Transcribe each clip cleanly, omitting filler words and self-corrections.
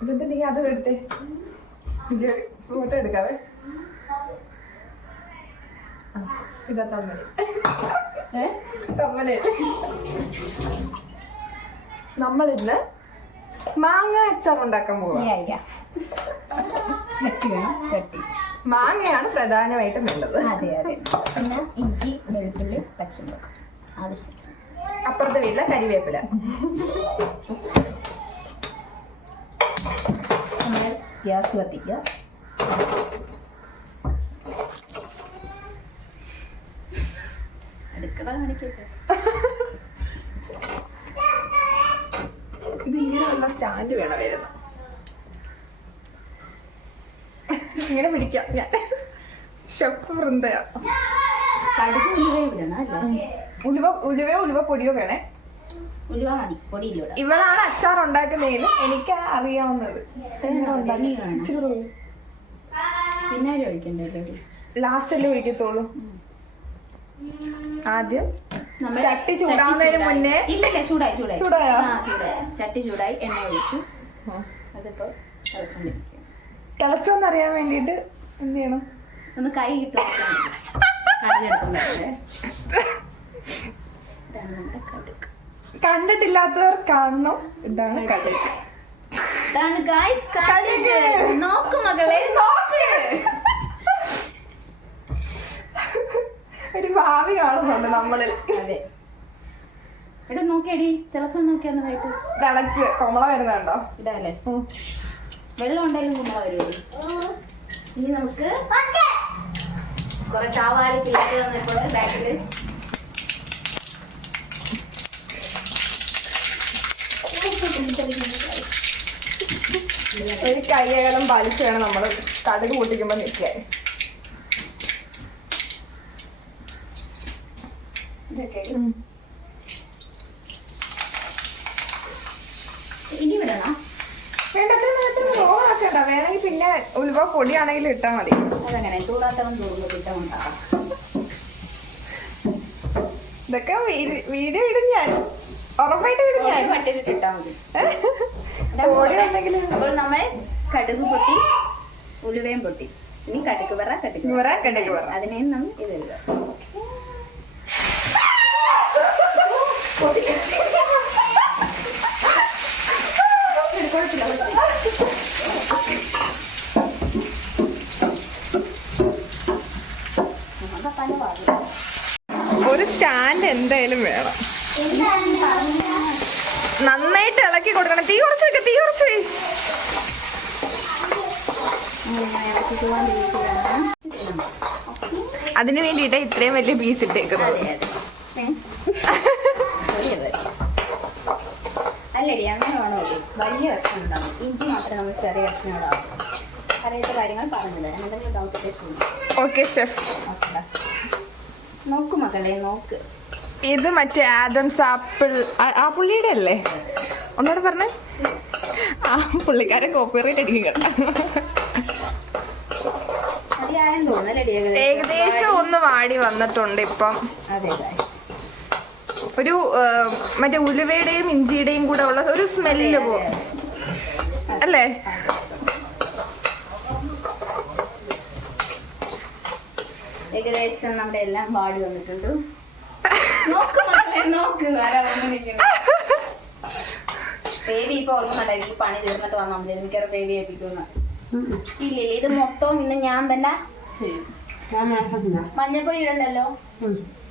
എന്നിട്ട് നീ അത് എടുത്തേ, ഫോട്ടോ എടുക്കാവേ. ഇതാ തമ്മല്, തമ്മല്. നമ്മളിന്ന് മാങ്ങ അച്ചാർ ഉണ്ടാക്കാൻ പോവാ. ചട്ടി വേണം, ചട്ടി. മാങ്ങയാണ് പ്രധാനമായിട്ടും വേണ്ടത്. അതെ അതെ. പിന്നെ ഇഞ്ചി, വെളുത്തുള്ളി, പച്ചമുളക് ആവശ്യം. അപ്പുറത്തെ വീട്ടിലെ കരിവേപ്പില. നമ്മൾ ഗ്യാസ് കത്തിക്കുക. അടുക്കള കാണിക്കട്ടെ. ഇതിങ്ങനെയുള്ള സ്റ്റാൻഡ് വേണം വരുന്നത്. ഇങ്ങനെ പിടിക്കാം ഞാൻ. ഷെഫ് വൃന്ദയാ. കടുക് ഉലുവ ഇടണം അല്ലേ? ഉലുവ പൊടിയോ വേണേ. ഉലുവ മതി, പൊടിയിലൂടെ. ഇവളാണ് അച്ചാർ ഉണ്ടാക്കുന്നതിൽ എനിക്ക് അറിയാവുന്നത്. പിന്നെ ഒഴിക്കണ്ടേ? ലാസ്റ്റല്ലേ ഒഴിക്കത്തുള്ളൂ. ആദ്യം ചട്ടി ചൂടാവുന്നതിന് മുന്നേ. ഇല്ലല്ലേ, ചൂടായി. ചൂടായോ? ചട്ടി ചൂടായി, എണ്ണ ഒഴിച്ചു. അതിപ്പോ തിളച്ചോണ്ടിരിക്കും. തിളച്ചോന്നറിയാൻ വേണ്ടിട്ട് എന്ത് ചെയ്യണം? ഒന്ന് കൈ കിട്ടും. ഇതാണ് നമ്മുടെ കടുക്. കണ്ടിട്ടില്ലാത്തവർ കാണണം. ഇതാണ് കടുക്. ഇതാണ് ഗൈസ് കടുക്. നോക്ക് മകളെ, നോക്ക്. ഒരു ഭാവി കാണുന്നുണ്ട് നമ്മളിൽ. അതെ. എടാ നോക്കിയടി, തിളച്ചോ നോക്കിയാന്ന് കഴിട്ട്. തിളച്ച് കൊമള വരുന്നുണ്ടോ? ഇതല്ലേ വെള്ളം ഉണ്ടായാലും കുമ്പള വരുമോ? ഇനി നമുക്ക് കുറച്ച് ആവാളിക്കില്ലാതെ വന്നിട്ടുണ്ട് ബാക്കില്. ഒരു കൈകളും പാലിച്ച് വേണം നമ്മൾ കടുക് പൊട്ടിക്കുമ്പോ നിൽക്കാൻ. ഇനി വിടണം. ഓണാക്കണ്ട, വേണമെങ്കിൽ പിന്നെ ഉലുവ പൊടിയാണെങ്കിൽ ഇട്ടാ മതി. അതങ്ങനെ ചൂടാത്തവൻ തോന്നുന്നു കിട്ടുന്നുണ്ടാകാം. ഇതൊക്കെ വീഡിയോ ഇടും ഞാൻ, ഉറപ്പായിട്ട് ഇടും ഞാൻ. ഇട്ടാ മതി. അപ്പോൾ നമ്മൾ കടുക് പൊട്ടി, ഉലുവയും പൊട്ടി. ഇനി കടുക് പറ, കടുക് പറ. അതിനെയും നമ്മൾ ഇതെഴുതാം. ഒരു സ്റ്റാൻഡ് എന്തായാലും വേണം. നന്നായിട്ട് ഇളക്കി കൊടുക്കണം. തീ കുറച്ച് വെക്ക, തീ കുറച്ച് വേ. അതിനു വേണ്ടിയിട്ടാ ഇത്രയും വലിയ പീസ് ഇട്ടേക്കുന്നത്. അല്ലടി, അങ്ങനെ വേണോ? വലിയ കഷ്ണം ഉണ്ടാവും. ഇഞ്ചി മാത്രമേ നമ്മൾ ചെറിയ കഷ്ണം ഇടാവും. അറിയാത്ത കാര്യങ്ങൾ പറഞ്ഞില്ല. എന്തെങ്കിലും ഡൗട്ട്? Okay chef. നോക്ക് മകളെ, നോക്ക്. ഇത് മറ്റേ ആദംസ് ആപ്പിൾ, ആ പുള്ളിയുടെ അല്ലേ? ഒന്നുകൂടെ പറഞ്ഞേ. ആ പുള്ളിക്കാരൻ കോപ്പിറൈറ്റ് അടിക്കും കേട്ടോ. ഏകദേശം ഒന്ന് വാടി വന്നിട്ടുണ്ട് ഇപ്പം. ഒരു മറ്റേ ഉലുവയുടെയും ഇഞ്ചിയുടെയും കൂടെ ഉള്ള ഒരു സ്മെല്ല് അല്ലേ? ഏകദേശം നമ്മുടെ എല്ലാം വാടി വന്നിട്ടുണ്ട്. നോക്ക് മക്കളെ, നോക്ക്. ആരാ വന്നിരിക്കുന്നത്? ബേബി ഇപ്പൊ ഓർക്കുന്നുണ്ടായിരിക്കും പണി തീർന്നിട്ട് വന്നാൽ മതി. എനിക്കറിയാം ബേബി ഏൽപ്പിക്കുന്ന. ഇല്ല, ഇത് മൊത്തം ഇന്ന് ഞാൻ തന്നെ ചെയ്യും. മഞ്ഞപ്പൊടി ഇടണ്ടല്ലോ?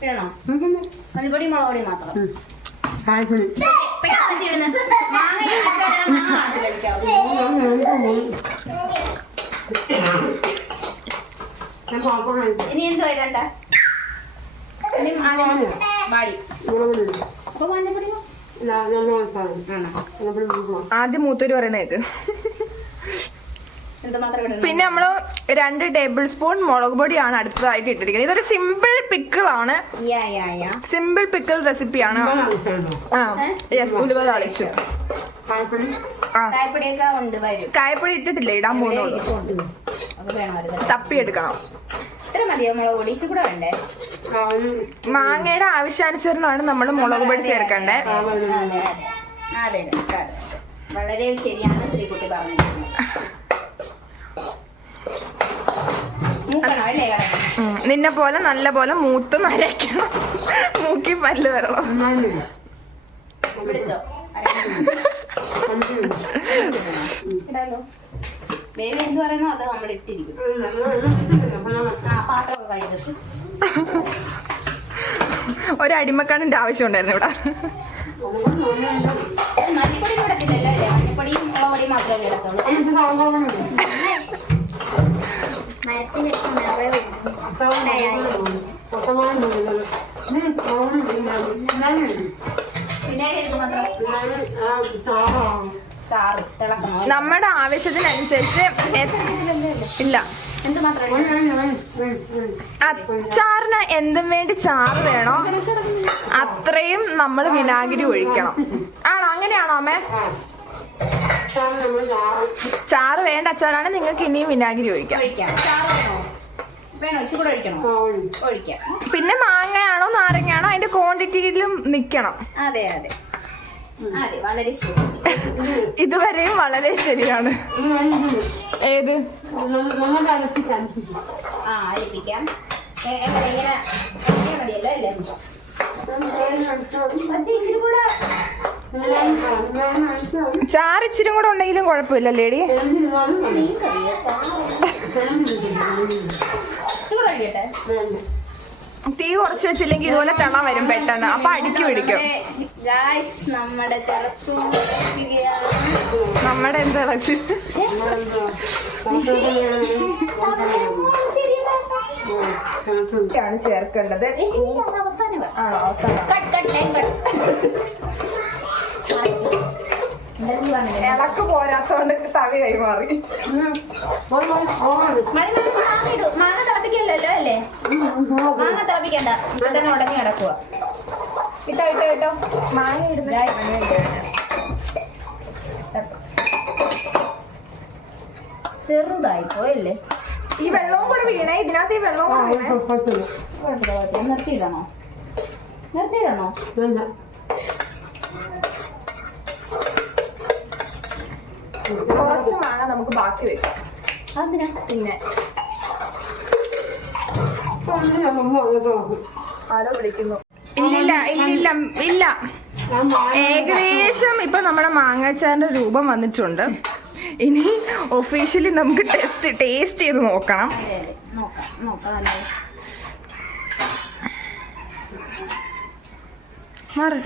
ഇടണോ? മഞ്ഞപ്പൊടി മുളക് പൊടി മാത്രം. ഇനി എന്തോ ഇടണ്ട? ആദ്യം മൂത്തൂര് പറയുന്നേക്ക്. പിന്നെ നമ്മള് 2 ടേബിൾ സ്പൂൺ മുളക് പൊടിയാണ് അടുത്തതായിട്ട് ഇട്ടിരിക്കുന്നത്. ഇതൊരു സിമ്പിൾ പിക്കിൾ ആണ്. സിമ്പിൾ പിക്കിൾ റെസിപ്പിയാണ്. ഉലുവ താളിച്ചു. കായപ്പൊടി ഇട്ടിട്ടില്ല, ഇടാൻ പോകുന്നുള്ളൂ. തപ്പിയെടുക്കണം. മാങ്ങയുടെ ആവശ്യാനുസരണമാണ് നമ്മൾ മുളക് പൊടി ചേർക്കണ്ടേ. വളരെ ശരിയാണ് ശ്രീകുട്ടി പറഞ്ഞിരിക്കുന്നത്. മൂക്കണം അല്ലേ കറക്റ്റ്? നിന്നെ പോലെ നല്ല പോലെ മൂത്ത് നരയ്ക്കണം. മൂക്കി പല്ല് വരണം. വിളിച്ചോ ഇടാലോ. ബേബി എന്ത് പറയുന്നോ അത് നമ്മൾ ഇട്ടിരിക്കും. ആ പാത്രമൊക്കെ കഴിക്കും. ഒരടിമക്കാണിന്റെ ആവശ്യം ഉണ്ടായിരുന്നു ഇവിടെ. മഞ്ഞപ്പൊടി ഇടത്തില്ലല്ലോ അല്ലേ? മഞ്ഞപ്പൊടിയും മുളകുപൊടിയും മാത്രമേ ഇടത്തുള്ളൂ. പിന്നെ ചാറ് തിളക്കണോ? നമ്മുടെ ആവശ്യത്തിനനുസരിച്ച് ഇല്ല. അച്ചാറിന് എന്തും വേണ്ടി ചാറ് വേണോ അത്രയും നമ്മൾ വിനാഗിരി ഒഴിക്കണം. ആണോ? അങ്ങനെയാണോ അമ്മേ? ചാറ് വേണ്ട അച്ചാറാണ് നിങ്ങൾക്ക് ഇനിയും വിനാഗിരി ഒഴിക്കാം. വേണോ? ഇച്ചിരി കൂടെ ഒഴിക്കണോ? ഒഴിക്കാം. പിന്നെ മാങ്ങയാണോ നാരങ്ങയാണോ അതിന്റെ ക്വാണ്ടിറ്റിയിലും നിക്കണം. അതെ അതെ അതെ, വളരെ ശരി. ഇതുവരെയും വളരെ ശരിയാണ്. ഏത്? ആ അരിപ്പിക്കാം. ഇങ്ങനെ മതിയല്ലോ അല്ലേ? പക്ഷേ ഇച്ചിരി കൂടെ ചാറ് ഇച്ചിരി കൂടെ ഉണ്ടെങ്കിലും കുഴപ്പമില്ല ലേഡി. തീ കുറച്ച് വെച്ചില്ലെങ്കിൽ ഇതുപോലെ തിള വരും പെട്ടെന്ന്. അപ്പൊ അടുക്കി പിടിക്കും. നമ്മുടെ എന്തിളച്ച് ാണ് ചേർക്കേണ്ടത്. ആണോ? അവസാനം ഇളക്ക് പോരാത്തോണ്ട് തവി കൈമാറി. മാങ്ങ തിളപ്പിക്കല്ലോ അല്ലേ? മാങ്ങ തിളപ്പിക്കണ്ട, ഇപ്പൊ തന്നെ ഉടനെ കിടക്കുക. ഇട്ടോ ഇട്ടോ ഇട്ടോ. മാങ്ങ ഇടുന്ന ചെറുതായി പോയല്ലേ? ഈ വെള്ളവും കൂടെ വീണേ. ഇതിനകത്ത് ഈ വെള്ളവും കൂടെ വീണേ. നിർത്തിയിടണോ? നിർത്തിയിടണോ? കുറച്ച് മാങ്ങ നമുക്ക് ബാക്കി വെക്കാം. അതിനാ പിന്നെ ആരോ വിളിക്കുന്നു. ഇല്ലില്ല ഇല്ലില്ല ഇല്ല. ഏകദേശം ഇപ്പൊ നമ്മുടെ മാങ്ങാച്ചാറിന്റെ രൂപം വന്നിട്ടുണ്ട്. ഇനി ഒഫീഷ്യലി നമുക്ക് ടേസ്റ്റ് ചെയ്ത് നോക്കണം. മാറ്.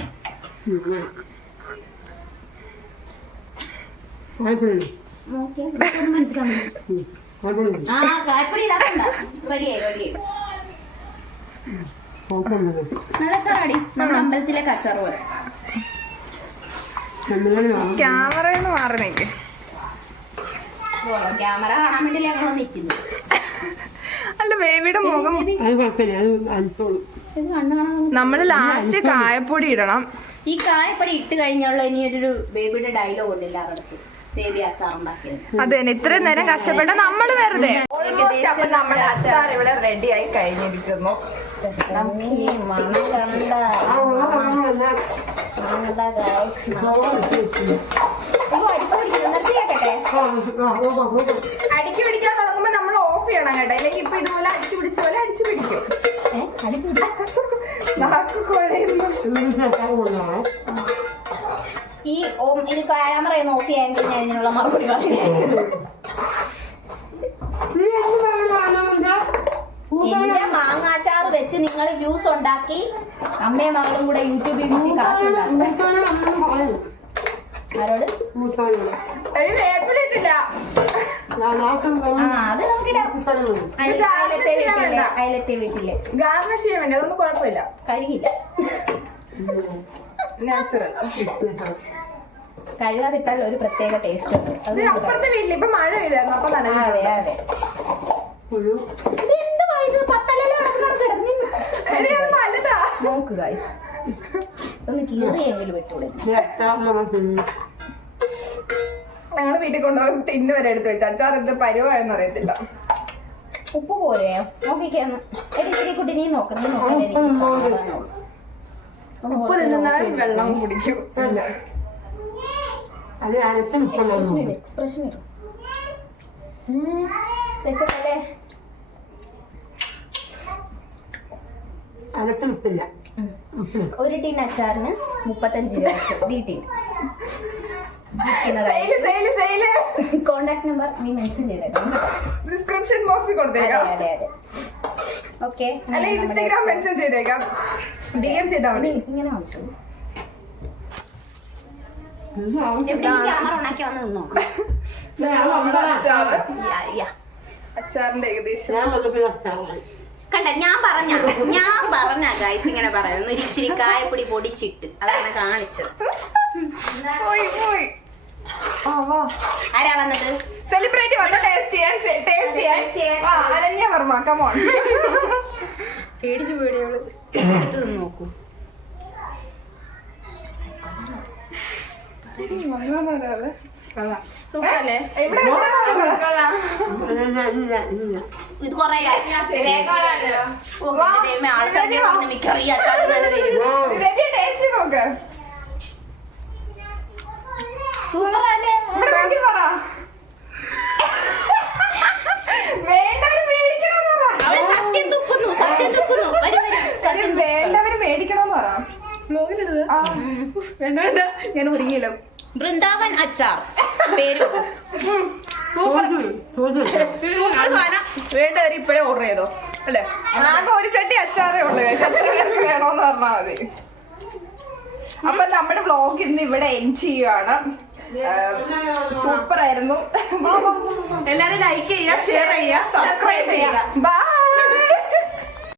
നമ്മുടെ അമ്പലത്തിലേക്ക് അച്ചാറ് പോലെ. ക്യാമറന്ന് മാറുന്നേക്ക്. ക്യാമറ കാണാൻ വേണ്ടി ഞങ്ങൾ നിൽക്കുന്നു. അല്ല ബേബിയുടെ മുഖം. നമ്മള് ലാസ്റ്റ് കായപ്പൊടി ഇടണം. ഈ കായപ്പൊടി ഇട്ട് കഴിഞ്ഞുള്ള ഇനി ഒരു ബേബിയുടെ ഡയലോഗ് ഉണ്ടില്ല അവർക്ക്. ബേബി അച്ചാർ ഉണ്ടാക്കിയത്. അത് തന്നെ ഇത്രയും നേരം കഷ്ടപ്പെട്ട നമ്മള് വെറുതെ. നമ്മുടെ അച്ചാർ ഇവിടെ റെഡി ആയി കഴിഞ്ഞിരിക്കുന്നു. അടിച്ചു പിടിക്കാൻ തുടങ്ങുമ്പോ നമ്മൾ ഓഫ് ചെയ്യണം കേട്ടോ. അല്ലെങ്കിൽ ഇപ്പൊ ഇതുപോലെ അടിച്ചു പിടിച്ച പോലെ അടിച്ചു പിടിക്കും. ഈ ഇത് ക്യാമറ നോക്കിയായെങ്കിൽ ഞാൻ ഇതിനുള്ള മറുപടി പറയുന്നത്. എന്റെ മാങ്ങാച്ചാർ വെച്ച് നിങ്ങൾ വ്യൂസ് ഉണ്ടാക്കി അമ്മയും മകളും കൂടെ യൂട്യൂബിൽ കാശുണ്ടാക്കി. ആരോട്? വേപ്പിലിട്ടില്ല. അത് നോക്കിടാം. അയലത്തെ വീട്ടില് ഗാർണിഷ് ചെയ്യാൻ വേണ്ടി അതൊന്നും കുഴപ്പമില്ല. കഴുകില്ല. നാച്ചുറൽ. കഴുകാതിട്ടാൽ ഒരു പ്രത്യേക ടേസ്റ്റ് ഉണ്ട്. അത് അപ്പുറത്തെ വീട്ടിൽ ഇപ്പൊ മഴ പെയ്തായിരുന്നു. അപ്പൊ നല്ല. അതെ അതെ. നോക്ക് ഗൈസ്, ഒന്ന് കീറിയെങ്കിലും വിട്ടൂടെ. ഞങ്ങളുടെ വീട്ടിൽ കൊണ്ടുപോയി ടിന്ന് വരെ എടുത്ത് വെച്ചു. അച്ചാർ എന്ത് പരുവായെന്ന് അറിയത്തില്ല. ഉപ്പ് പോലെയോ നോക്കിക്കാന്ന്. ഇത്തിരി കുട്ടി നീ നോക്കുന്നു. ഉപ്പ് തിന്നുന്നവൻ വെള്ളം കുടിക്കും. എക്സ്പ്രഷൻ ഇടും. സെറ്റ് അല്ലേ? ഒരു ടീൻ അച്ചാറിന് 35 രൂപ വെച്ച്. ഈ ടീൻ കോണ്ടാക്ട് നമ്പർ നീ മെൻഷൻ ചെയ്തേക്കാം, ഡിസ്ക്രിപ്ഷൻ ബോക്സിൽ കൊടുത്തേക്കാം. അതെ അതെ ഓക്കെ. അല്ലെങ്കിൽ ഇൻസ്റ്റാഗ്രാം മെൻഷൻ ചെയ്തേക്കാം, DM ചെയ്താൽ മതി. ഇങ്ങനെ കാണിച്ചു ക്യാമറ ഓണാക്കി വന്ന് നിന്നോ. നമ്മുടെ അച്ചാറ്, യാ. അച്ചാറിന്റെ ഏകദേശം കണ്ട ഞാൻ പറഞ്ഞ ഗൈസ് ഇങ്ങനെ പറയുന്നു. ഇച്ചിരി കായപ്പൊടി പൊടിച്ചിട്ട് അതാണ് കാണിച്ചത്. പോയി. ആരാ വന്നത്? സെലിബ്രേറ്റ് വന്നു ടേസ്റ്റ് ചെയ്യാൻ. അരണ്യ വർമ്മ, കമോൺ. പേടിച്ചു അവള്. എടുത്ത് നോക്കൂ. സൂപ്പർ അല്ലേ? ഇത് കൊറേ സൂപ്പർ അല്ലേ? സത്യം തുപ്പുന്നു. വേണ്ടവര് മേടിക്കണമെന്ന് പറ. വേണ്ട, ഞാൻ ഒരുങ്ങിയില്ല. വൃന്ദാവൻ അച്ചാർ പേര് സൂപ്പർ സാധനം. വേണ്ടവർ ഇപ്പഴേ ഓർഡർ ചെയ്തോ അല്ലേ? ആകെ ഒരു ചട്ടി അച്ചാറേ ഉള്ളു. എത്ര പേർക്ക് വേണോന്ന് പറഞ്ഞാൽ മതി. അപ്പൊ നമ്മുടെ വ്ലോഗ് ഇന്ന് ഇവിടെ എൻഡ് ചെയ്യുവാണ്. സൂപ്പർ ആയിരുന്നു. എല്ലാരും ലൈക്ക് ചെയ്യുക, ഷെയർ ചെയ്യുക, സബ്സ്ക്രൈബ് ചെയ്യുക. ബൈ.